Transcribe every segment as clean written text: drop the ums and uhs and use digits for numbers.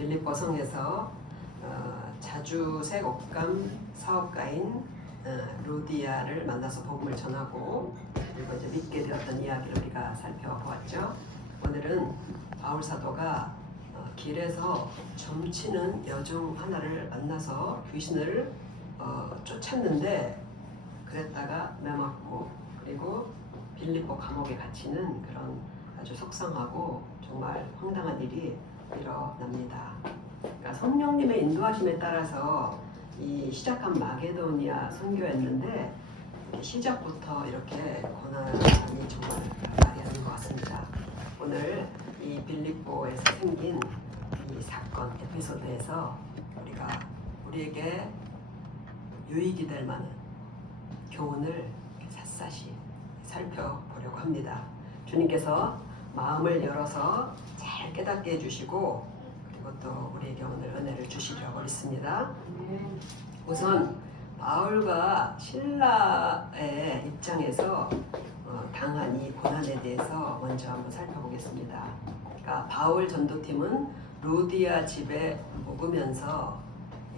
빌립보 성에서 자주색 옷감 사업가인 루디아를 만나서 복음을 전하고 그리고 이제 믿게 되었던 이야기를 우리가 살펴보았죠. 오늘은 바울 사도가 길에서 점치는 여종 하나를 만나서 귀신을 쫓았는데 그랬다가 매맞고 그리고 빌립보 감옥에 갇히는 그런 아주 속상하고 정말 황당한 일이 일어납니다. 그러니까 성령님의 인도하심에 따라서 이 시작한 마게도니아 선교였는데 시작부터 이렇게 고난이 정말 말이 아닌 것 같습니다. 오늘 이 빌립보에서 생긴 이 사건 에피소드에서 우리에게 유익이 될 만한 교훈을 샅샅이 살펴보려고 합니다. 주님께서 마음을 열어서 잘 깨닫게 해주시고 그리고 또 우리에게 오늘 은혜를 주시려고 믿습니다. 우선 바울과 실라의 입장에서 당한 이 고난에 대해서 먼저 한번 살펴보겠습니다. 그러니까 바울 전도팀은 루디아 집에 묵으면서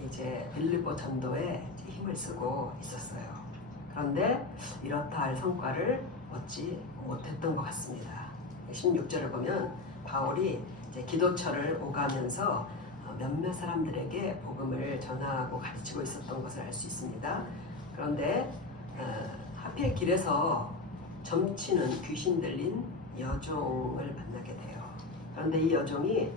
이제 빌립보 전도에 힘을 쓰고 있었어요. 그런데 이렇다 할 성과를 얻지 못했던 것 같습니다. 16절을 보면 바울이 이제 기도처를 오가면서 몇몇 사람들에게 복음을 전하고 가르치고 있었던 것을 알 수 있습니다. 그런데 하필 길에서 점치는 귀신 들린 여종을 만나게 돼요. 그런데 이 여종이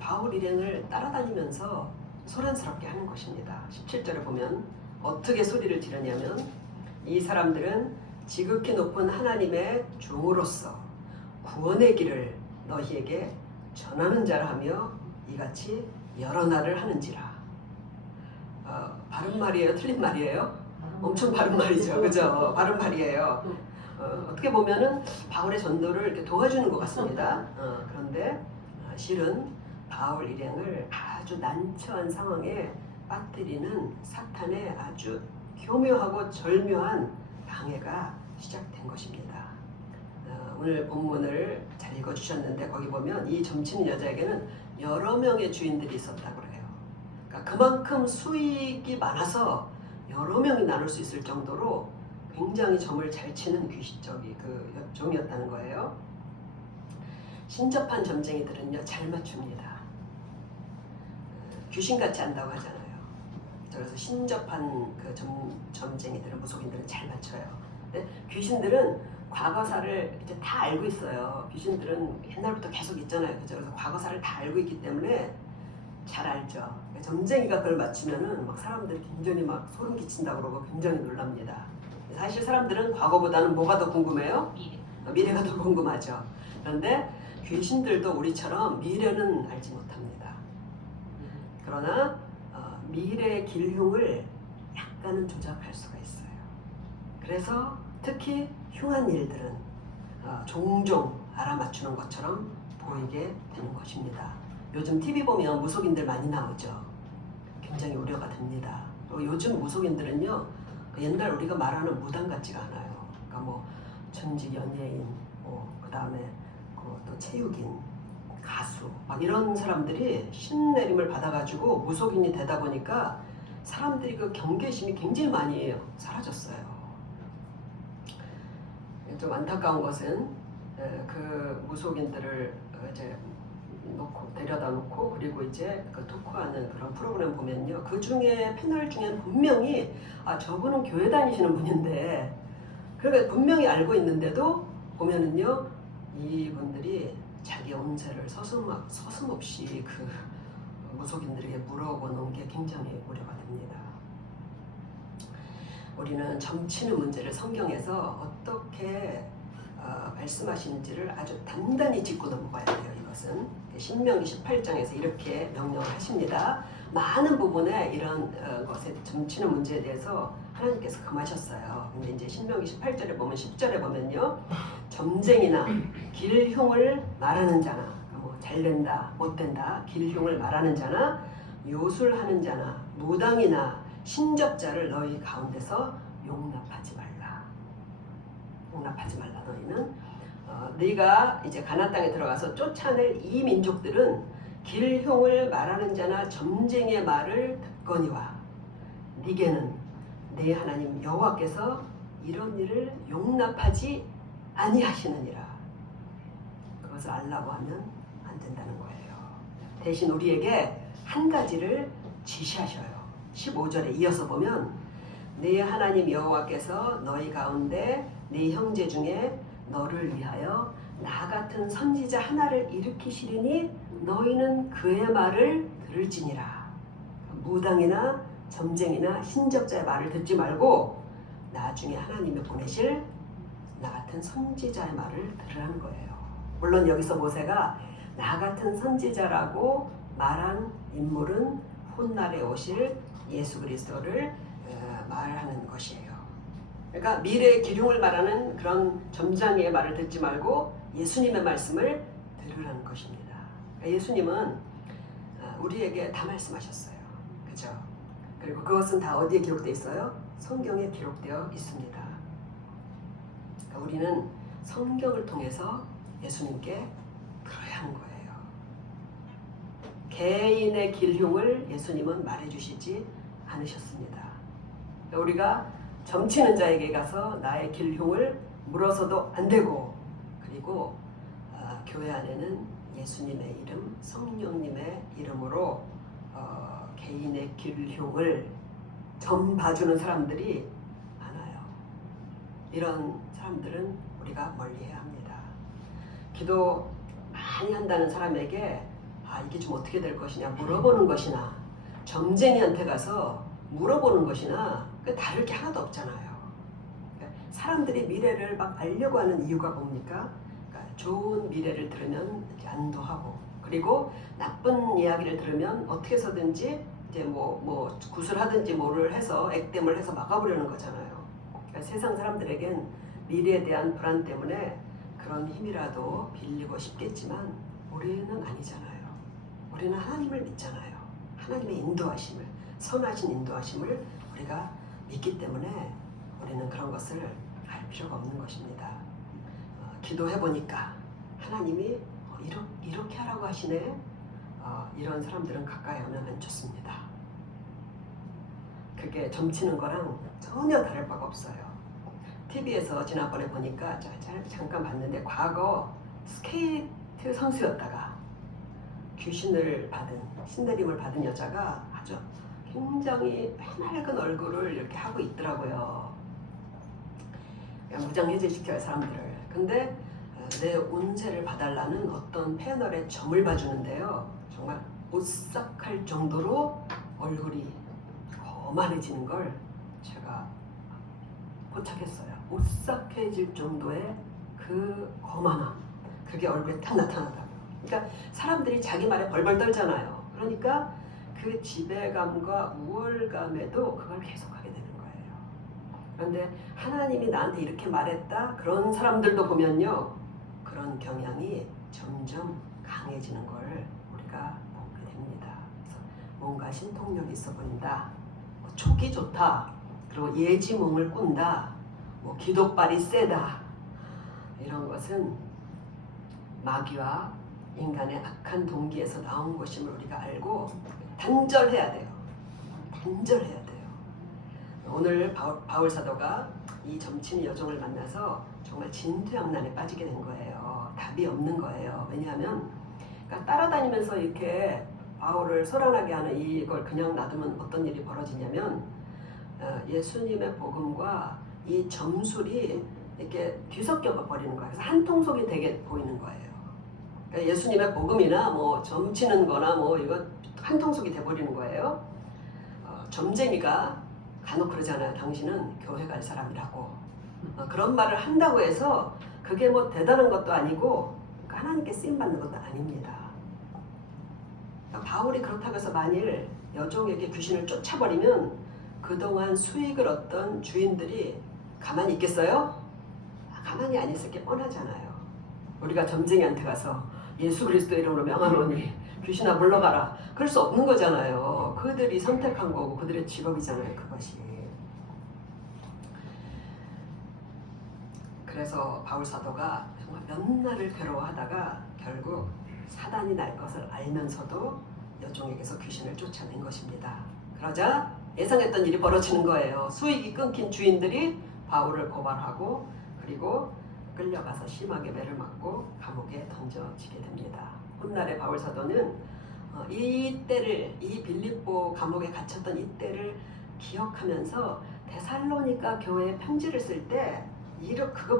바울 일행을 따라다니면서 소란스럽게 하는 것입니다. 17절에 보면 어떻게 소리를 지르냐면 이 사람들은 지극히 높은 하나님의 종으로서 구원의 길을 너희에게 전하는 자라 하며 이같이 여러 날을 하는지라. 바른 말이에요? 틀린 말이에요? 엄청 바른 말이죠. 그죠? 바른 말이에요. 어떻게 보면은 바울의 전도를 이렇게 도와주는 것 같습니다. 그런데 실은 바울 일행을 아주 난처한 상황에 빠뜨리는 사탄의 아주 교묘하고 절묘한 방해가 시작된 것입니다. 오늘 본문을 잘 읽어주셨는데 거기 보면 이 점치는 여자에게는 여러 명의 주인들이 있었다고 해요. 그러니까 그만큼 수익이 많아서 여러 명이 나눌 수 있을 정도로 굉장히 점을 잘 치는 그 종이었다는 거예요. 신접한 점쟁이들은요 잘 맞춥니다. 귀신같이 한다고 하잖아요. 그래서 신접한 그 점쟁이들은 무속인들은 잘 맞춰요. 근데 귀신들은 과거사를 이제 다 알고 있어요. 귀신들은 옛날부터 계속 있잖아요. 그죠? 그래서 과거사를 다 알고 있기 때문에 잘 알죠. 점쟁이가 그걸 맞추면은 막 사람들이 굉장히 막 소름 끼친다고 그러고 굉장히 놀랍니다. 사실 사람들은 과거보다는 뭐가 더 궁금해요? 미래가 더 궁금하죠. 그런데 귀신들도 우리처럼 미래는 알지 못합니다. 그러나 미래의 길흉을 약간은 조작할 수가 있어요. 그래서 특히 흉한 일들은 종종 알아맞추는 것처럼 보이게 되는 것입니다. 요즘 TV 보면 무속인들 많이 나오죠. 굉장히 우려가 됩니다. 요즘 무속인들은요 옛날 우리가 말하는 무당 같지가 않아요. 그러니까 뭐 전직 연예인, 그 다음에 또 체육인, 가수 막 이런 사람들이 신내림을 받아가지고 무속인이 되다 보니까 사람들이 그 경계심이 굉장히 많이 사라졌어요. 좀 안타까운 것은 그 무속인들을 이제 데려다 놓고 그리고 이제 그 토크하는 그런 프로그램 보면요 그 중에 패널 중에는 분명히 저분은 교회 다니시는 분인데 그러니까 분명히 알고 있는데도 보면은요 이분들이 자기 운세를 서슴없이 그 무속인들에게 물어보는 게 굉장히 우려가 됩니다. 우리는 점치는 문제를 성경에서 어떻게 말씀하시는지를 아주 단단히 짚고 넘어가야 돼요. 이것은 신명기 18장에서 이렇게 명령을 하십니다. 많은 부분에 이런 것에 점치는 문제에 대해서 하나님께서 금하셨어요. 근데 이제 신명기 18절에 보면 10절에 보면요 점쟁이나 길흉을 말하는 자나 뭐 잘된다 못된다 길흉을 말하는 자나 요술하는 자나 무당이나 신접자를 너희 가운데서 용납하지 말라. 용납하지 말라. 너희는 네가 이제 가나안 땅에 들어가서 쫓아낼 이 민족들은 길흉을 말하는 자나 점쟁이의 말을 듣거니와 네게는 네 하나님 여호와께서 이런 일을 용납하지 아니하시느니라. 그것을 알라고 하면 안 된다는 거예요. 대신 우리에게 한 가지를 지시하셔요. 15절에 이어서 보면 네 하나님 여호와께서 너희 가운데 네 형제 중에 너를 위하여 나 같은 선지자 하나를 일으키시리니 너희는 그의 말을 들을지니라. 무당이나 점쟁이나 신적자의 말을 듣지 말고 나중에 하나님이 보내실 나 같은 선지자의 말을 들으라는 거예요. 물론 여기서 모세가 나 같은 선지자라고 말한 인물은 훗날에 오실 예수 그리스도를 말하는 것이에요. 그러니까 미래의 기륭을 말하는 그런 점장이의 말을 듣지 말고 예수님의 말씀을 들으라는 것입니다. 그러니까 예수님은 우리에게 다 말씀하셨어요. 그죠? 그리고 그것은 다 어디에 기록되어 있어요? 성경에 기록되어 있습니다. 그러니까 우리는 성경을 통해서 예수님께 들어야 하는 거예요. 개인의 길흉을 예수님은 말해주시지 않으셨습니다. 그러니까 우리가 점치는 자에게 가서 나의 길흉을 물어서도 안 되고, 그리고 교회 안에는 예수님의 이름, 성령님의 이름으로 개인의 길흉을 점 봐주는 사람들이 많아요. 이런 사람들은 우리가 멀리해야 합니다. 기도 많이 한다는 사람에게 이게 좀 어떻게 될 것이냐 물어보는 것이나 점쟁이한테 가서 물어보는 것이나 다를 게 하나도 없잖아요. 사람들이 미래를 막 알려고 하는 이유가 뭡니까? 그러니까 좋은 미래를 들으면 안도하고, 그리고 나쁜 이야기를 들으면 어떻게 해서든지 이제 뭐 구술하든지 뭐를 해서 액땜을 해서 막아보려는 거잖아요. 그러니까 세상 사람들에겐 미래에 대한 불안 때문에 그런 힘이라도 빌리고 싶겠지만 우리는 아니잖아요. 우리는 하나님을 믿잖아요. 하나님의 인도하심을, 선하신 인도하심을 우리가 믿기 때문에 우리는 그런 것을 할 필요가 없는 것입니다. 기도해보니까 하나님이 이렇게 하라고 하시네. 이런 사람들은 가까이 하면 안 좋습니다. 그게 점치는 거랑 전혀 다를 바가 없어요. TV에서 지난번에 보니까 잠깐 봤는데, 과거 스케이트 선수였다가 귀신을 받은, 신내림을 받은 여자가 아주 굉장히 해맑은 얼굴을 이렇게 하고 있더라고요. 무장해제시켜요, 사람들을. 근데 내 운세를 봐달라는 어떤 패널에 점을 봐주는데요, 정말 오싹할 정도로 얼굴이 거만해지는 걸 제가 포착했어요. 오싹해질 정도의 그 거만함, 그게 얼굴에 딱 나타나더라고요. 그러니까 사람들이 자기 말에 벌벌 떨잖아요. 그러니까 그 지배감과 우월감에도 그걸 계속하게 되는 거예요. 그런데 하나님이 나한테 이렇게 말했다, 그런 사람들도 보면요, 그런 경향이 점점 강해지는 걸 우리가 보게 됩니다. 그래서 뭔가 신통력이 있어 보인다, 촉이 좋다, 그리고 예지몽을 꾼다, 기도발이 세다, 이런 것은 마귀와 인간의 악한 동기에서 나온 것임을 우리가 알고 단절해야 돼요. 단절해야 돼요. 오늘 바울 사도가 이 점치는 여종을 만나서 정말 진퇴양난에 빠지게 된 거예요. 답이 없는 거예요. 왜냐하면 그러니까 따라다니면서 이렇게 바울을 소란하게 하는 이걸 그냥 놔두면 어떤 일이 벌어지냐면, 예수님의 복음과 이 점술이 이렇게 뒤섞여 버리는 거예요. 그래서 한 통속이 되게 보이는 거예요. 그러니까 예수님의 복음이나 점치는 거나 이거 한 통속이 돼버리는 거예요. 점쟁이가 간혹 그러잖아요. 당신은 교회 갈 사람이라고. 그런 말을 한다고 해서 그게 대단한 것도 아니고 하나님께 쓰임받는 것도 아닙니다. 그러니까 바울이 그렇다고 해서 만일 여종에게 귀신을 쫓아버리면 그동안 수익을 얻던 주인들이 가만히 있겠어요? 가만히 안 있을 게 뻔하잖아요. 우리가 점쟁이한테 가서 예수 그리스도 이름으로 명하노니 귀신아 물러가라, 그럴 수 없는 거잖아요. 그들이 선택한 거고 그들의 직업이잖아요, 그것이. 그래서 바울 사도가 정말 몇 날을 괴로워하다가 결국 사단이 날 것을 알면서도 여종에게서 귀신을 쫓아낸 것입니다. 그러자 예상했던 일이 벌어지는 거예요. 수익이 끊긴 주인들이 바울을 고발하고 그리고 끌려가서 심하게 매를 맞고 감옥에 던져지게 됩니다. 훗날에 바울 사도는 이 때를, 이 빌립보 감옥에 갇혔던 이 때를 기억하면서 데살로니가 교회에 편지를 쓸 때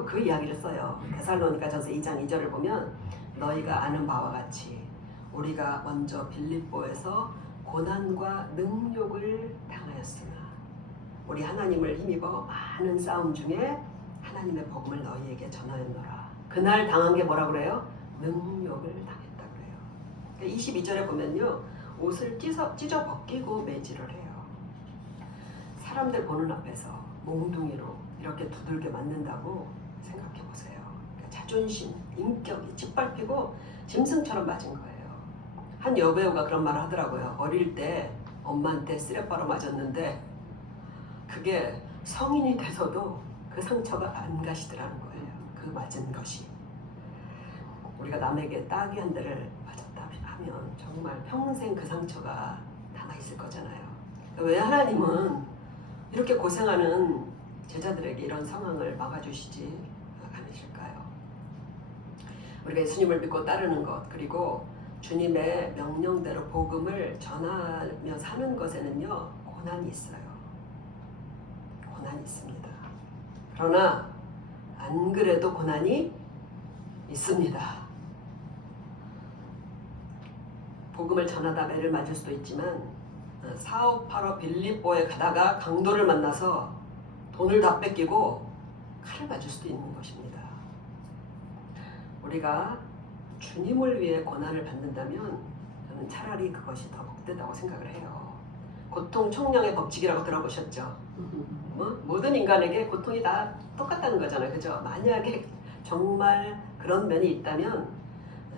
그 이야기를 써요. 데살로니가전서 2장 2절을 보면 너희가 아는 바와 같이 우리가 먼저 빌립보에서 고난과 능욕을 당하였으나 우리 하나님을 힘입어 많은 싸움 중에 하나님의 복음을 너희에게 전하였노라. 그날 당한 게 뭐라 그래요? 능욕을 당했다 그래요. 22절에 보면요, 옷을 찢어 벗기고 매질을 해요. 사람들 보는 앞에서 몽둥이로 이렇게 두들겨 맞는다고 생각해 보세요. 그러니까 자존심, 인격이 짓밟히고 짐승처럼 맞은 거예요. 한 여배우가 그런 말을 하더라고요. 어릴 때 엄마한테 쓰레빠로 맞았는데 그게 성인이 돼서도 그 상처가 안 가시더라는 거예요. 그 맞은 것이. 우리가 남에게 따귀 한 대를 맞았다 하면 정말 평생 그 상처가 남아있을 거잖아요. 왜 하나님은 이렇게 고생하는 제자들에게 이런 상황을 막아주시지 않으실까요? 우리가 예수님을 믿고 따르는 것, 그리고 주님의 명령대로 복음을 전하며 사는 것에는요, 고난이 있어요. 고난이 있습니다. 그러나 안 그래도 고난이 있습니다. 복음을 전하다 매를 맞을 수도 있지만 사업하러 빌립보에 가다가 강도를 만나서 돈을 다 뺏기고 칼을 맞을 수도 있는 것입니다. 우리가 주님을 위해 고난을 받는다면 저는 차라리 그것이 더 복되다고 생각을 해요. 고통 총량의 법칙이라고 들어보셨죠? 모든 인간에게 고통이 다 똑같다는 거잖아요. 그죠? 만약에 정말 그런 면이 있다면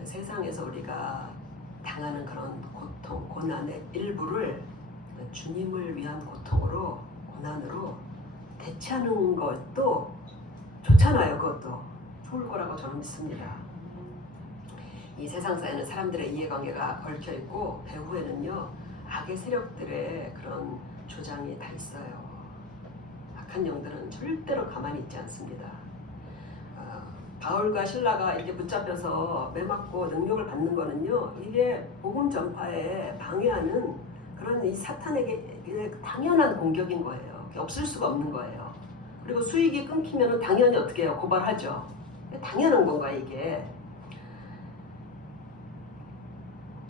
세상에서 우리가 당하는 그런 고통, 고난의 일부를 주님을 위한 고통으로, 고난으로 대체하는 것도 좋잖아요. 그것도 좋을 거라고 저는 믿습니다. 이 세상사에는 사람들의 이해관계가 얽혀있고 배후에는요, 악의 세력들의 그런 조장이 다 있어요. 악한 영들은 절대로 가만히 있지 않습니다. 바울과 실라가 이렇게 붙잡혀서 매맞고 능력을 받는 거는요, 이게 복음 전파에 방해하는 그런 이 사탄에게 당연한 공격인 거예요. 없을 수가 없는 거예요. 그리고 수익이 끊기면 당연히 어떻게 해요? 고발하죠. 당연한 건가요, 이게?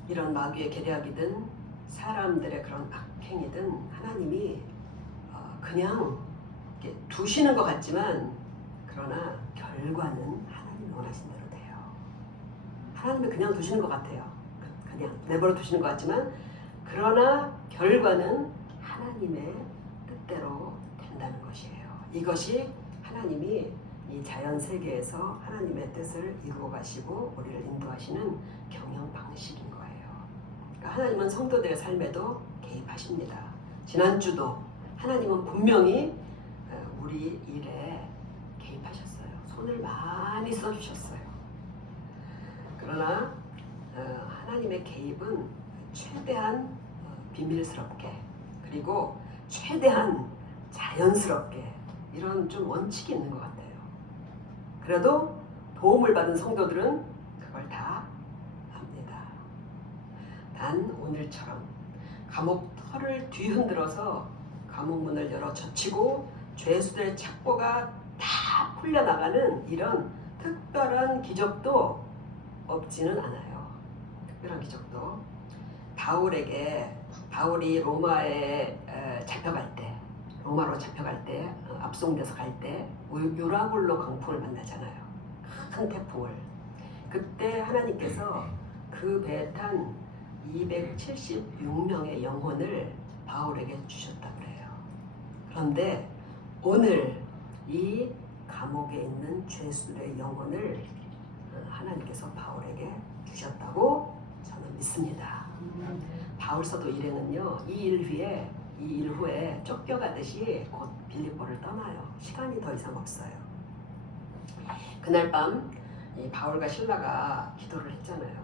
이런 마귀의 계략이든 사람들의 그런 악행이든 하나님이 그냥 이렇게 두시는 것 같지만, 그러나 결과는 하나님이 원하신 대로 돼요. 하나님이 그냥 두시는 것 같아요. 그냥 내버려 두시는 것 같지만, 그러나 결과는 하나님의 뜻대로 된다는 것이에요. 이것이 하나님이 이 자연 세계에서 하나님의 뜻을 이루어 가시고 우리를 인도하시는 경영 방식인 거예요. 그러니까 하나님은 성도들의 삶에도 개입하십니다. 지난주도 하나님은 분명히 우리 일에 개입하셨어요. 손을 많이 써주셨어요. 그러나 하나님의 개입은 최대한 비밀스럽게, 그리고 최대한 자연스럽게, 이런 좀 원칙이 있는 것 같아요. 그래도 도움을 받은 성도들은 그걸 다 합니다. 단 오늘처럼 감옥 털을 뒤흔들어서 감옥 문을 열어 젖히고 죄수들의 착고가 다 풀려나가는 이런 특별한 기적도 없지는 않아요. 특별한 기적도. 바울이 로마에 잡혀갈 때, 로마로 잡혀갈 때, 압송돼서 갈 때 유라굴로 강풍을 만나잖아요. 큰 태풍을. 그때 하나님께서 그 배에 탄 276명의 영혼을 바울에게 주셨다 그래요. 그런데 오늘 이 감옥에 있는 죄수들의 영혼을 하나님께서 바울에게 주셨다고 저는 믿습니다. 바울서도 일행은요, 이 일 후에 쫓겨가듯이 곧 빌립보를 떠나요. 시간이 더 이상 없어요. 그날 밤 이 바울과 실라가 기도를 했잖아요.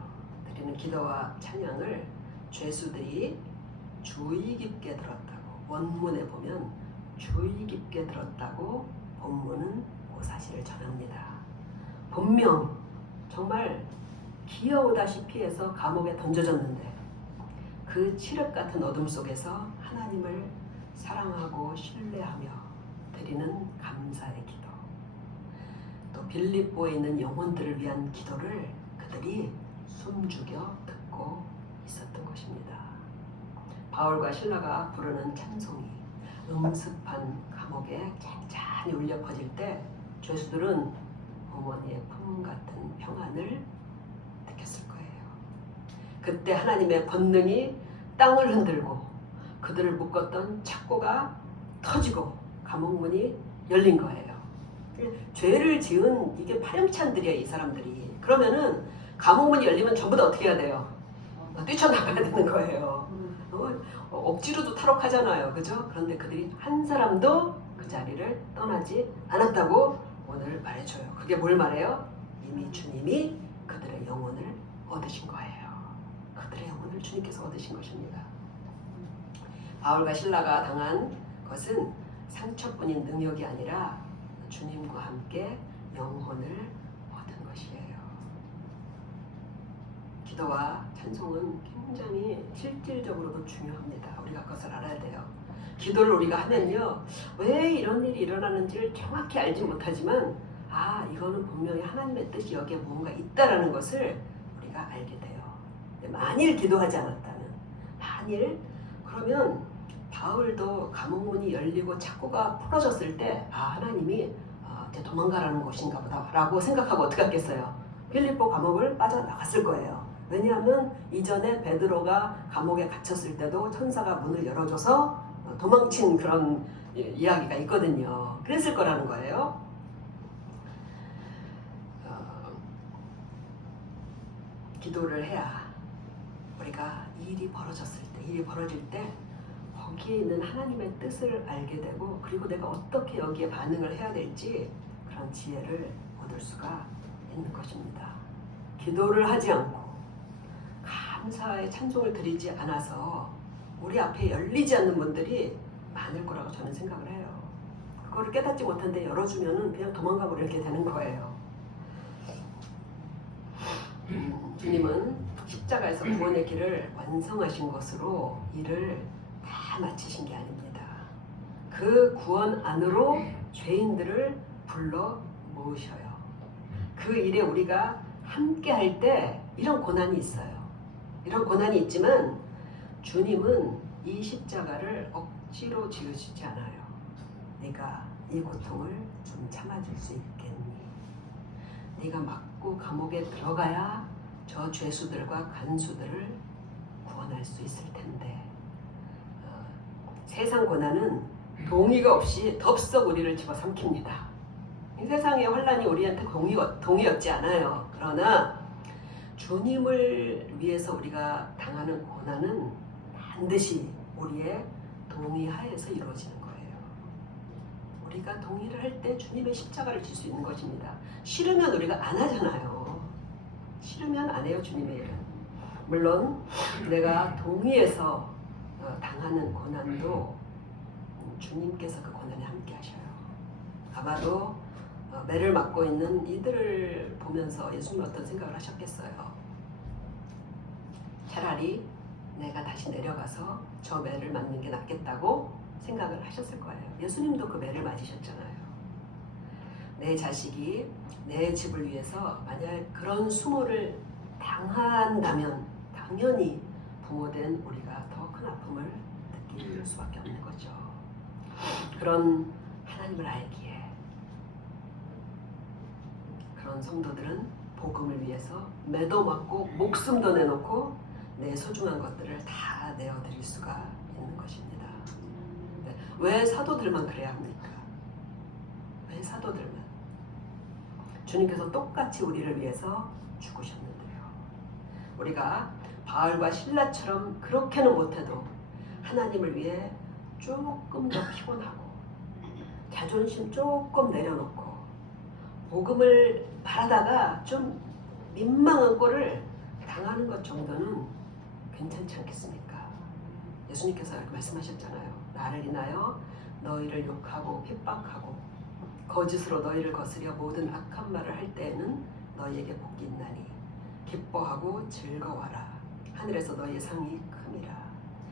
드리는 기도와 찬양을 죄수들이 주의 깊게 들었다고, 원문에 보면 주의 깊게 들었다고 본문은 그 사실을 전합니다. 본명 정말 기어오다시피 해서 감옥에 던져졌는데 그 칠흑 같은 어둠 속에서 하나님을 사랑하고 신뢰하며 드리는 감사의 기도, 또 빌립보에 있는 영혼들을 위한 기도를 그들이 숨죽여 듣고 있었던 것입니다. 바울과 실라가 부르는 찬송이 음습한 감옥에 잔잔히 울려 퍼질 때 죄수들은 어머니의 품 같은 평안을 느꼈을 거예요. 그때 하나님의 권능이 땅을 흔들고 그들을 묶었던 착고가 터지고 감옥문이 열린 거예요. 죄를 지은 이게 파렴치한들이에요, 이 사람들이. 그러면은 감옥문이 열리면 전부 다 어떻게 해야 돼요? 뛰쳐나가야 되는 거예요. 억지로도 탈옥하잖아요, 그죠? 그런데 그들이 한 사람도 그 자리를 떠나지 않았다고 오늘 말해줘요. 그게 뭘 말해요? 이미 주님이 그들의 영혼을 얻으신 거예요. 그들의 영혼을 주님께서 얻으신 것입니다. 바울과 실라가 당한 것은 상처뿐인 능력이 아니라 주님과 함께 영혼을 얻은 것이에요. 기도와 찬송은 굉장히 실질적으로도 중요합니다. 우리가 그것을 알아야 돼요. 기도를 우리가 하면요, 왜 이런 일이 일어나는지를 정확히 알지 못하지만 이거는 분명히 하나님의 뜻이 여기에 뭔가 있다라는 것을 우리가 알게 돼요. 만일 기도하지 않았다면, 그러면 바울도 감옥문이 열리고 착고가 풀어졌을 때 하나님이 이제 도망가라는 것인가 보다 라고 생각하고 어떻게 했겠어요? 빌립보 감옥을 빠져나갔을 거예요. 왜냐하면 이전에 베드로가 감옥에 갇혔을 때도 천사가 문을 열어줘서 도망친 그런 이야기가 있거든요. 그랬을 거라는 거예요. 기도를 해야 우리가 일이 벌어질 때 거기에 있는 하나님의 뜻을 알게 되고, 그리고 내가 어떻게 여기에 반응을 해야 될지 그런 지혜를 얻을 수가 있는 것입니다. 기도를 하지 않고 감사의 찬송을 드리지 않아서 우리 앞에 열리지 않는 분들이 많을 거라고 저는 생각을 해요. 그거를 깨닫지 못한데 열어주면은 그냥 도망가 버리게 되는 거예요. 주님은 십자가에서 구원의 길을 완성하신 것으로 일을 다 마치신 게 아닙니다. 그 구원 안으로 죄인들을 불러 모으셔요. 그 일에 우리가 함께 할 때 이런 고난이 있어요. 이런 고난이 있지만 주님은 이 십자가를 억지로 지으시지 않아요. 네가 이 고통을 좀 참아줄 수 있겠니? 네가 맞고 감옥에 들어가야 저 죄수들과 간수들을 구원할 수 있을 텐데, 세상 고난은 동의가 없이 덥석 우리를 집어삼킵니다. 이 세상의 환난이 우리한테 동의없지 않아요. 그러나 주님을 위해서 우리가 당하는 고난은 반드시 우리의 동의하에서 이루어지는 거예요. 우리가 동의를 할 때 주님의 십자가를 질 수 있는 것입니다. 싫으면 우리가 안 하잖아요. 싫으면 안 해요, 주님의 일은. 물론 내가 동의해서 당하는 고난도 주님께서 그 고난에 함께 하셔요. 아마도 매를 맞고 있는 이들을 보면서 예수님은 어떤 생각을 하셨겠어요? 차라리 내가 다시 내려가서 저 매를 맞는 게 낫겠다고 생각을 하셨을 거예요. 예수님도 그 매를 맞으셨잖아요. 내 자식이 내 집을 위해서 만약 그런 수모를 당한다면 당연히 부모된 우리가 더 큰 아픔을 느낄 수밖에 없는 거죠. 그런 하나님을 알기에 그런 성도들은 복음을 위해서 매도 맞고 목숨도 내놓고 내 소중한 것들을 다 내어드릴 수가 있는 것입니다. 왜 사도들만 그래야 합니까? 왜 사도들만? 주님께서 똑같이 우리를 위해서 죽으셨는데요. 우리가 바울과 실라처럼 그렇게는 못해도 하나님을 위해 조금 더 피곤하고 자존심 조금 내려놓고 복음을 말하다가 좀 민망한 꼴을 당하는 것 정도는 괜찮지 않겠습니까? 예수님께서 이렇게 말씀하셨잖아요. 나를 인하여 너희를 욕하고 핍박하고 거짓으로 너희를 거스려 모든 악한 말을 할 때에는 너희에게 복이 있나니 기뻐하고 즐거워라. 하늘에서 너희의 상이 큼이라.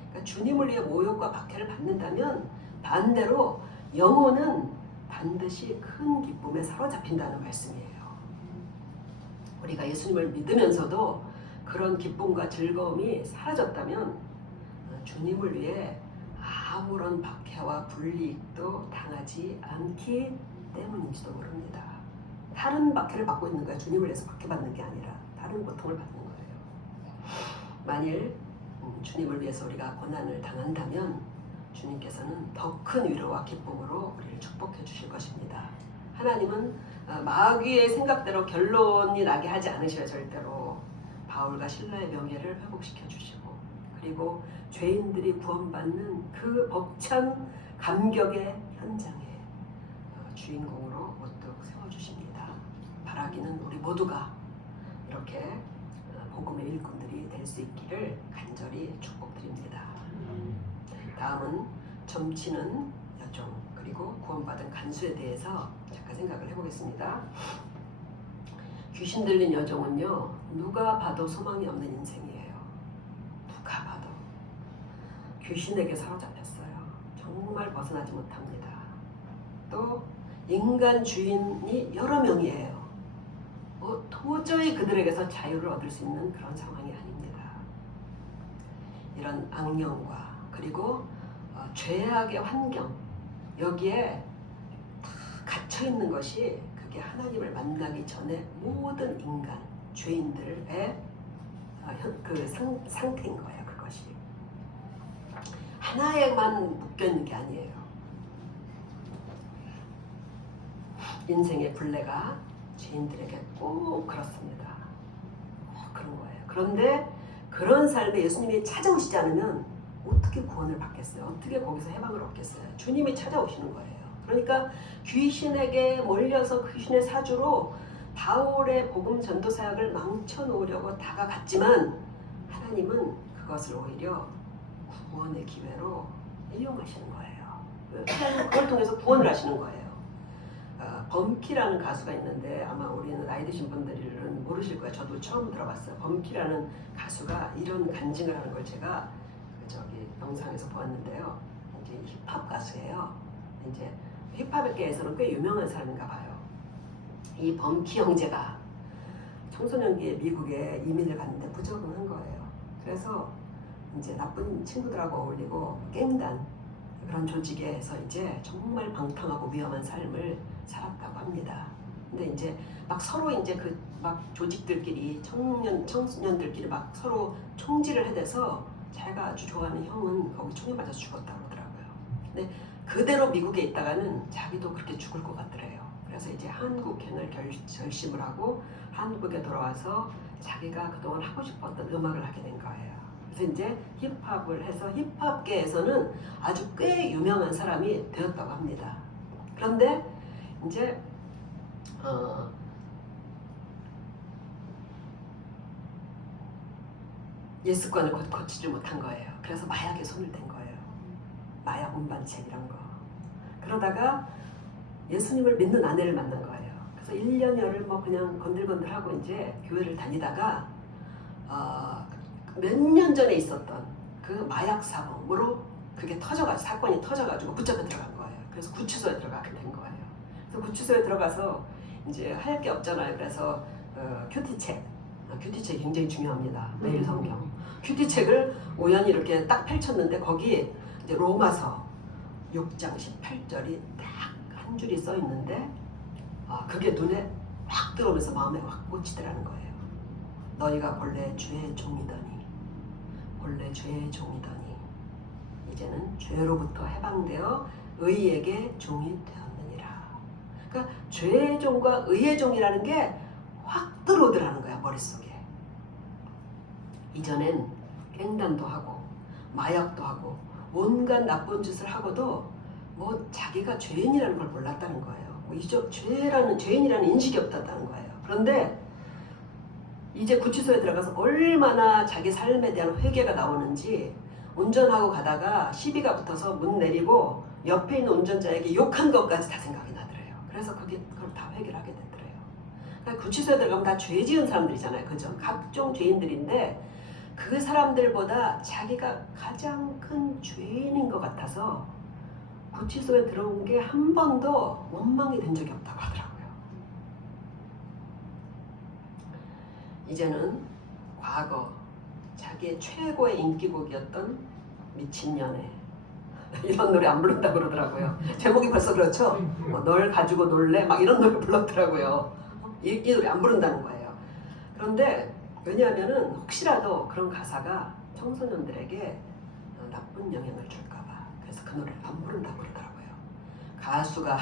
그러니까 주님을 위해 모욕과 박해를 받는다면 반대로 영혼은 반드시 큰 기쁨에 사로잡힌다는 말씀이에요. 우리가 예수님을 믿으면서도 그런 기쁨과 즐거움이 사라졌다면 주님을 위해 아무런 박해와 불이익도 당하지 않기 때문인지도 모릅니다. 다른 박해를 받고 있는 거야. 주님을 위해서 박해받는 게 아니라 다른 고통을 받는 거예요. 만일 주님을 위해서 우리가 고난을 당한다면 주님께서는 더 큰 위로와 기쁨으로 우리를 축복해 주실 것입니다. 하나님은 마귀의 생각대로 결론이 나게 하지 않으셔요. 절대로. 바울과 실라의 명예를 회복시켜 주시고 그리고 죄인들이 구원받는 그 벅찬 감격의 현장에 주인공으로 우뚝 세워주십니다. 바라기는 우리 모두가 이렇게 복음의 일꾼들이 될 수 있기를 간절히 축복드립니다. 다음은 점치는 여종 그리고 구원받은 간수에 대해서 잠깐 생각을 해보겠습니다. 귀신 들린 여종은요, 누가 봐도 소망이 없는 인생이에요. 누가 봐도 귀신에게 사로잡혔어요. 정말 벗어나지 못합니다. 또 인간 주인이 여러 명이에요. 도저히 그들에게서 자유를 얻을 수 있는 그런 상황이 아닙니다. 이런 악령과 그리고 죄악의 환경 여기에 다 갇혀 있는 것이 그게 하나님을 만나기 전에 모든 인간 죄인들의 그 상태인 거예요. 그것이 하나에만 묶여 있는 게 아니에요. 인생의 분례가 죄인들에게 꼭 그렇습니다. 꼭 그런 거예요. 그런데 그런 삶에 예수님이 찾아오시지 않으면 어떻게 구원을 받겠어요? 어떻게 거기서 해방을 얻겠어요? 주님이 찾아오시는 거예요. 그러니까 귀신에게 몰려서 귀신의 사주로 바울의 복음 전도 사역을 망쳐놓으려고 다가갔지만 하나님은 그것을 오히려 구원의 기회로 이용하시는 거예요. 그걸 통해서 구원을 하시는 거예요. 범키라는 가수가 있는데 아마 우리는 나이 드신 분들은 모르실 거예요. 저도 처음 들어봤어요. 범키라는 가수가 이런 간증을 하는 걸 제가 영상에서 보았는데요. 이제 힙합 가수예요. 이제 힙합계에서는 꽤 유명한 사람인가 봐요. 이 범키 형제가 청소년기에 미국에 이민을 갔는데 부적응한 거예요. 그래서 이제 나쁜 친구들하고 어울리고 갱단 그런 조직에서 이제 정말 방탕하고 위험한 삶을 살았다고 합니다. 근데 이제 막 서로 이제 그 막 조직들끼리 청소년들끼리 막 서로 총질을 해대서 자기가 아주 좋아하는 형은 거기 총에 맞아서 죽었다고 그러더라고요. 근데 그대로 미국에 있다가는 자기도 그렇게 죽을 것 같더래요. 그래서 이제 한국행을 결심을 하고 한국에 돌아와서 자기가 그동안 하고 싶었던 음악을 하게 된 거예요. 그래서 이제 힙합을 해서 힙합계에서는 아주 꽤 유명한 사람이 되었다고 합니다. 그런데 이제 예습관을 고치지 못한 거예요. 그래서 마약에 손을 댄 거예요. 마약 운반책 이런 거. 그러다가 예수님을 믿는 아내를 만난 거예요. 그래서 1년여를 뭐 그냥 건들건들하고 이제 교회를 다니다가 몇 년 전에 있었던 그 마약 사범으로 그게 사건이 터져가지고 붙잡혀 들어간 거예요. 그래서 구치소에 들어가게 된 거예요. 그래서 구치소에 들어가서 이제 할 게 없잖아요. 그래서 큐티책 굉장히 중요합니다. 매일 성경. 큐티책을 우연히 이렇게 딱 펼쳤는데 거기 이제 로마서 6장 18절이 딱 한 줄이 써 있는데 그게 눈에 확 들어오면서 마음에 확 꽂히더라는 거예요. 너희가 본래 죄의 종이더니 이제는 죄로부터 해방되어 의에게 종이 되었느니라. 그러니까 죄의 종과 의의 종이라는 게 확 들어오더라는 거야 머릿속에. 이전엔 갱단도 하고 마약도 하고 온갖 나쁜 짓을 하고도 뭐 자기가 죄인이라는 걸 몰랐다는 거예요. 죄인이라는 인식이 없었다는 거예요. 그런데 이제 구치소에 들어가서 얼마나 자기 삶에 대한 회개가 나오는지 운전하고 가다가 시비가 붙어서 문 내리고 옆에 있는 운전자에게 욕한 것까지 다 생각이 나더래요. 그래서 그걸 다 회개를 하게 됐더래요. 그러니까 구치소에 들어가면 다 죄 지은 사람들이잖아요. 그죠? 각종 죄인들인데 그 사람들보다 자기가 가장 큰 죄인인 것 같아서 구치소에 들어온 게 한 번도 원망이 된 적이 없다고 하더라고요. 이제는 과거 자기의 최고의 인기곡이었던 미친 연애 이런 노래 안 부른다고 그러더라고요. 제목이 벌써 그렇죠? 널 가지고 놀래? 막 이런 노래 불렀더라고요. 이 노래 안 부른다는 거예요. 그런데 왜냐하면은 혹시라도 그런 가사가 청소년들에게 나쁜 영향을 줄까봐 그래서 그 노래를 안 부른다고 그러더라고요. 가수가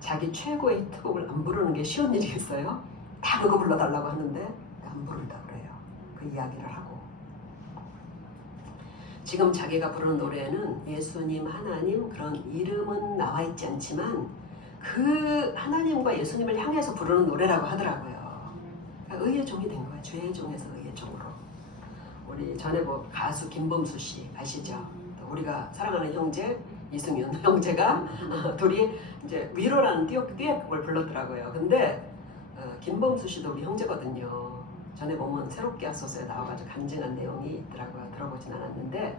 자기 최고의 히트곡을 안 부르는 게 쉬운 일이겠어요? 다 그거 불러달라고 하는데 안 부른다고 그래요. 그 이야기를 하고 지금 자기가 부르는 노래에는 예수님, 하나님 그런 이름은 나와 있지 않지만 그 하나님과 예수님을 향해서 부르는 노래라고 하더라고요. 그러니까 의의 종이 된 거예요. 죄의 종에서 의의 종으로. 우리 전에 뭐 가수 김범수 씨 아시죠? 우리가 사랑하는 형제 이승윤 형제가 둘이 이제 위로라는 듀엣곡을 불렀더라고요. 근데 김범수 씨도 우리 형제거든요. 전에 보면 새롭게 하소서에 나와가지고 간증한 내용이 있더라고요. 들어보진 않았는데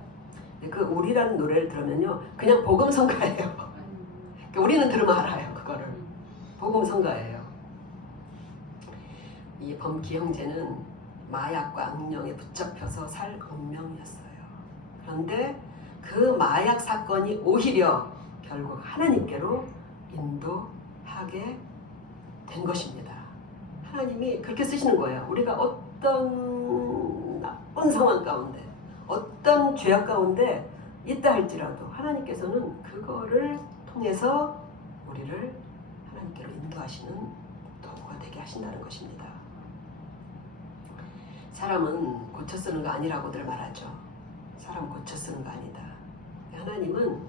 그 우리라는 노래를 들으면요 그냥 복음성가예요. 그러니까 우리는 들으면 알아요. 그거를 복음성가예요. 이 범키 형제는 마약과 악령에 붙잡혀서 살 운명이었어요. 그런데 그 마약 사건이 오히려 결국 하나님께로 인도하게 된 것입니다. 하나님이 그렇게 쓰시는 거예요. 우리가 어떤 나쁜 상황 가운데 어떤 죄악 가운데 있다 할지라도 하나님께서는 그거를 통해서 우리를 하나님께로 인도하시는 도구가 되게 하신다는 것입니다. 사람은 고쳐 쓰는 거 아니라고들 말하죠. 사람 고쳐 쓰는 거 아니다. 하나님은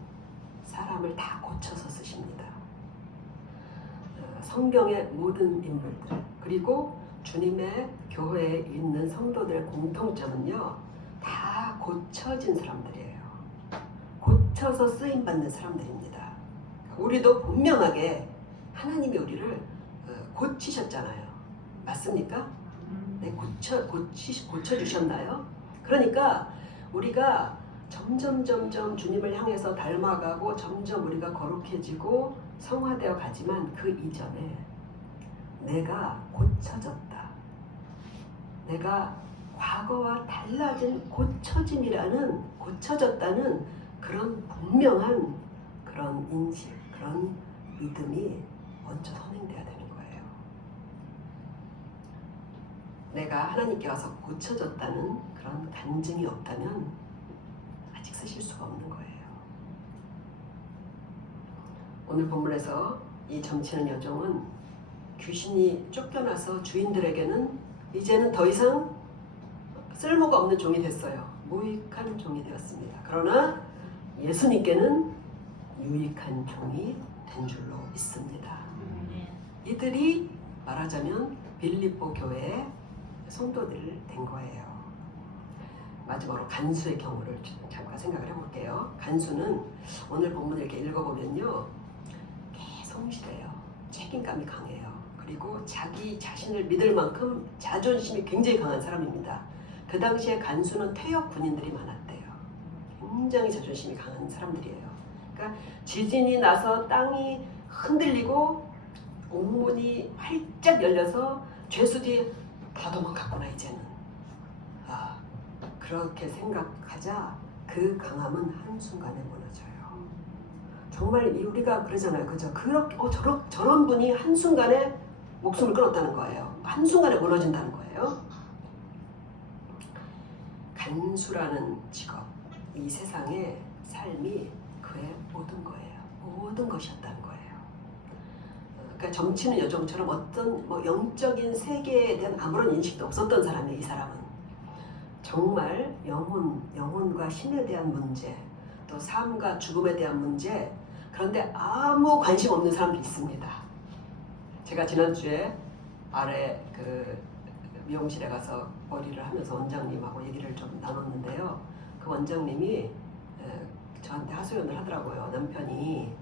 사람을 다 고쳐서 쓰십니다. 성경의 모든 인물들 그리고 주님의 교회에 있는 성도들의 공통점은요 다 고쳐진 사람들이에요. 고쳐서 쓰임받는 사람들입니다. 우리도 분명하게 하나님이 우리를 고치셨잖아요. 맞습니까? 네, 고쳐주셨나요? 그러니까 우리가 점점 주님을 향해서 닮아가고 점점 우리가 거룩해지고 성화되어 가지만 그 이전에 내가 고쳐졌다. 내가 과거와 달라진 고쳐졌다는 그런 분명한 그런 인식, 그런 믿음이 먼저 선행돼야 되는 거예요. 내가 하나님께 와서 고쳐졌다는 그런 간증이 없다면 아직 쓰실 수가 없는 거예요. 오늘 본문에서 이 점치는 여종은 귀신이 쫓겨나서 주인들에게는 이제는 더 이상 쓸모가 없는 종이 됐어요. 무익한 종이 되었습니다. 그러나 예수님께는 유익한 종이 된 줄로 믿습니다. 이들이 말하자면 빌립보 교회의 성도들 된 거예요. 마지막으로 간수의 경우를 잠깐 생각을 해볼게요. 간수는 오늘 본문을 이렇게 읽어보면요 성실해요. 책임감이 강해요. 그리고 자기 자신을 믿을 만큼 자존심이 굉장히 강한 사람입니다. 그 당시에 간수는 퇴역 군인들이 많았대요. 굉장히 자존심이 강한 사람들이에요. 그러니까 지진이 나서 땅이 흔들리고 옥문이 활짝 열려서 죄수들이 다 도망갔구나 이제는. 그렇게 생각하자 그 강함은 한순간에 무너져요. 정말 우리가 그러잖아요. 그죠? 그렇게 저런 분이 한순간에 목숨을 끊었다는 거예요. 한순간에 무너진다는 거예요. 간수라는 직업, 이 세상의 삶이 그의 모든 거예요. 모든 것이었다는 거예요. 그러니까 점치는 여종처럼 어떤 영적인 세계에 대한 아무런 인식도 없었던 사람이에요. 이 사람은 정말 영혼과 신에 대한 문제, 또 삶과 죽음에 대한 문제, 그런데 아무 관심 없는 사람도 있습니다. 제가 지난주에 아래 미용실에 가서 머리를 하면서 원장님하고 얘기를 좀 나눴는데요. 그 원장님이 저한테 하소연을 하더라고요. 남편이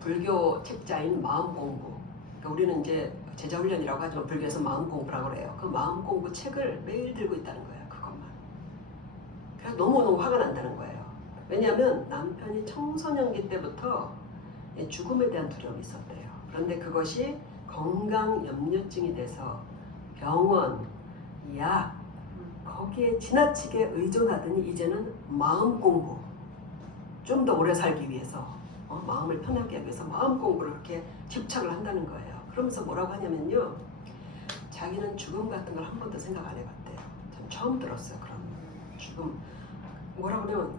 불교 책자인 마음공부, 그러니까 우리는 이제 제자훈련이라고 하지만 불교에서 마음공부라고 그래요. 그 마음공부 책을 매일 들고 있다는 거예요. 그것만. 그래서 너무너무 화가 난다는 거예요. 왜냐하면 남편이 청소년기 때부터 죽음에 대한 두려움이 있었대요. 그런데 그것이 건강염려증이 돼서 병원, 약, 거기에 지나치게 의존하더니 이제는 마음 공부, 좀 더 오래 살기 위해서 마음을 편하게 하기 위해서 마음 공부를 그렇게 집착을 한다는 거예요. 그러면서 뭐라고 하냐면요, 자기는 죽음 같은 걸 한 번도 생각 안 해봤대요. 전 처음 들었어요. 그런 죽음, 뭐라고 하면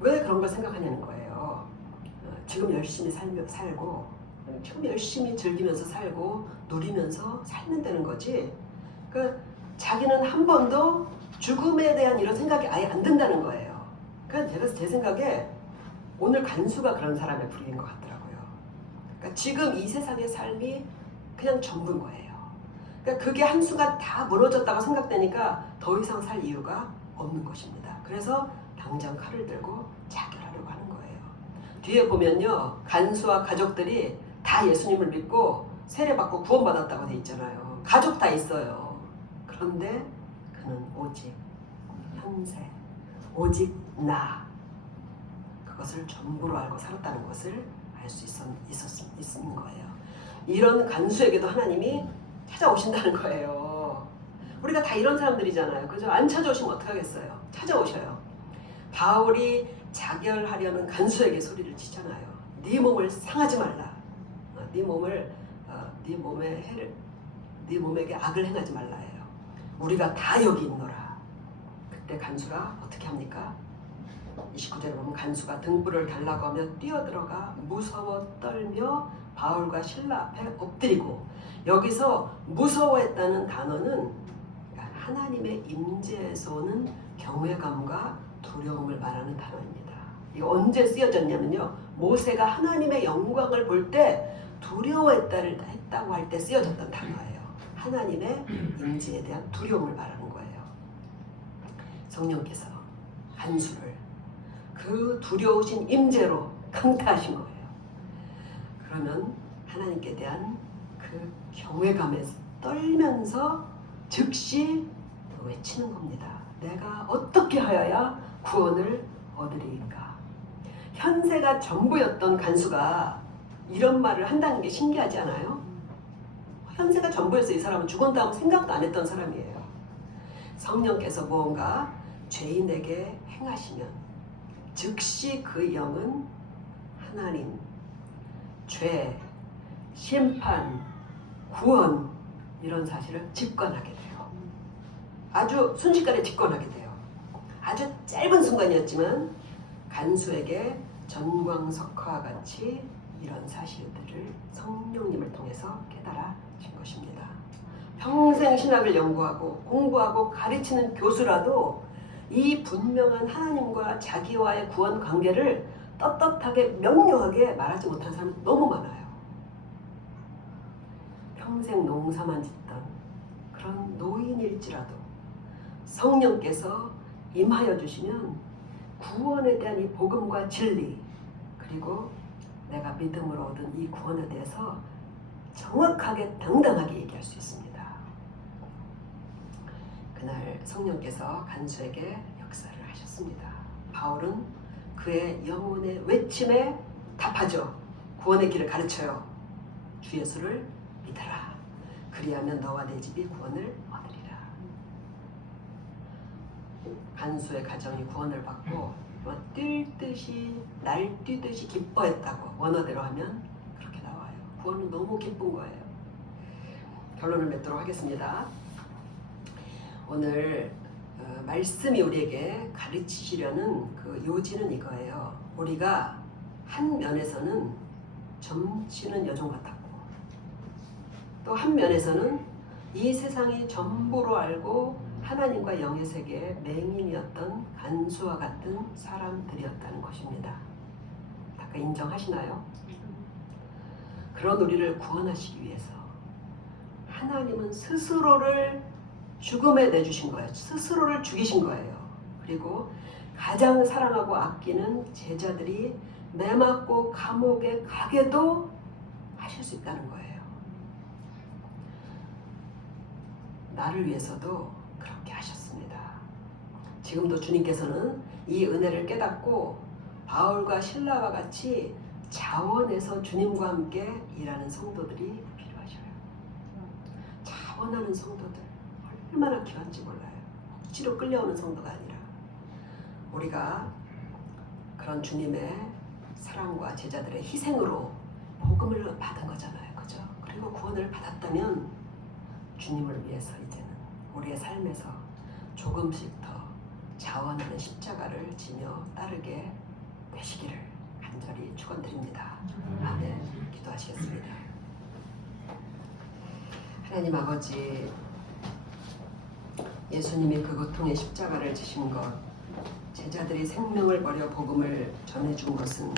왜 그런 걸 생각하냐는 거예요. 지금 열심히 살고 지금 열심히 즐기면서 살고 누리면서 살면 되는 거지. 그러니까 자기는 한 번도 죽음에 대한 이런 생각이 아예 안 든다는 거예요. 그러니까 제가 제 생각에 오늘 간수가 그런 사람의 부류인 것 같더라고요. 그러니까 지금 이 세상의 삶이 그냥 전부인 거예요. 그러니까 그게 한순간 다 무너졌다고 생각되니까 더 이상 살 이유가 없는 것입니다. 그래서 당장 칼을 들고 자결하려고 하는 거예요. 뒤에 보면요, 간수와 가족들이 다 예수님을 믿고 세례받고 구원받았다고 돼 있잖아요. 가족 다 있어요. 그런데 그는 오직 현세, 오직 나, 그것을 전부로 알고 살았다는 것을 알 수 있는 거예요. 이런 간수에게도 하나님이 찾아오신다는 거예요. 우리가 다 이런 사람들이잖아요. 그죠? 안 찾아오시면 어떡하겠어요? 찾아오셔요. 바울이 자결하려는 간수에게 소리를 치잖아요. 네 몸을 상하지 말라. 네 몸에게 악을 행하지 말라 해요. 우리가 다 여기 있노라. 그때 간수가 어떻게 합니까? 29절에 보면 간수가 등불을 달라고 하며 뛰어들어가 무서워 떨며 바울과 실라 앞에 엎드리고, 여기서 무서워했다는 단어는 하나님의 임재에서 오는 경외감과 두려움을 말하는 단어입니다. 이거 언제 쓰여졌냐면요, 모세가 하나님의 영광을 볼 때 두려워했다고 할 때 쓰여졌던 단어예요. 하나님의 임재에 대한 두려움을 말하는 거예요. 성령께서 간수를 그 두려우신 임재로 강타하신 거예요. 그러면 하나님께 대한 그 경외감에 떨면서 즉시 외치는 겁니다. 내가 어떻게 하여야 구원을 얻으리까? 현세가 전부였던 간수가 이런 말을 한다는 게 신기하지 않아요? 현세가 전부였어. 이 사람은 죽은 다음 생각도 안 했던 사람이에요. 성령께서 무언가 죄인에게 행하시면 즉시 그 영은 하나님, 죄, 심판, 구원, 이런 사실을 직관하게 돼요. 아주 순식간에 직관하게 돼요. 아주 짧은 순간이었지만 간수에게 전광석화와 같이 이런 사실들을 성령님을 통해서 깨달아진 것입니다. 평생 신학을 연구하고 공부하고 가르치는 교수라도 이 분명한 하나님과 자기와의 구원 관계를 떳떳하게 명료하게 말하지 못한 사람이 너무 많아요. 평생 농사만 짓던 그런 노인일지라도 성령께서 임하여 주시면 구원에 대한 이 복음과 진리, 그리고 내가 믿음으로 얻은 이 구원에 대해서 정확하게 당당하게 얘기할 수 있습니다. 그날 성령께서 간수에게 역사를 하셨습니다. 바울은 그의 영혼의 외침에 답하죠. 구원의 길을 가르쳐요. 주 예수를 믿어라. 그리하면 너와 내 집이 구원을 얻으리라. 간수의 가정이 구원을 받고 날뛰듯이 기뻐했다고 원어대로 하면 그렇게 나와요. 구원은 너무 기쁜 거예요. 결론을 맺도록 하겠습니다. 오늘 말씀이 우리에게 가르치시려는 그 요지는 이거예요. 우리가 한 면에서는 점치는 여종 같았고, 또 한 면에서는 이 세상이 전부로 알고 하나님과 영의 세계의 맹인이었던 간수와 같은 사람들이었다는 것입니다. 아까 인정하시나요? 그런 우리를 구원하시기 위해서 하나님은 스스로를 죽음에 내주신 거예요. 스스로를 죽이신 거예요. 그리고 가장 사랑하고 아끼는 제자들이 매 맞고 감옥에 가게도 하실 수 있다는 거예요. 나를 위해서도 그렇게 하셨습니다. 지금도 주님께서는 이 은혜를 깨닫고 바울과 실라와 같이 자원해서 주님과 함께 일하는 성도들이 필요하셔요. 자원하는 성도들 얼마나 귀한지 몰라요. 억지로 끌려오는 성도가 아니라 우리가 그런 주님의 사랑과 제자들의 희생으로 복음을 받은 거잖아요. 그죠? 그리고 구원을 받았다면 주님을 위해서 이제는 우리의 삶에서 조금씩 더 자원하는 십자가를 지며 따르게 되시기를 간절히 축원드립니다. 아멘. 기도하시겠습니다. 하나님 아버지, 예수님이 그 고통의 십자가를 지신 것, 제자들이 생명을 버려 복음을 전해준 것은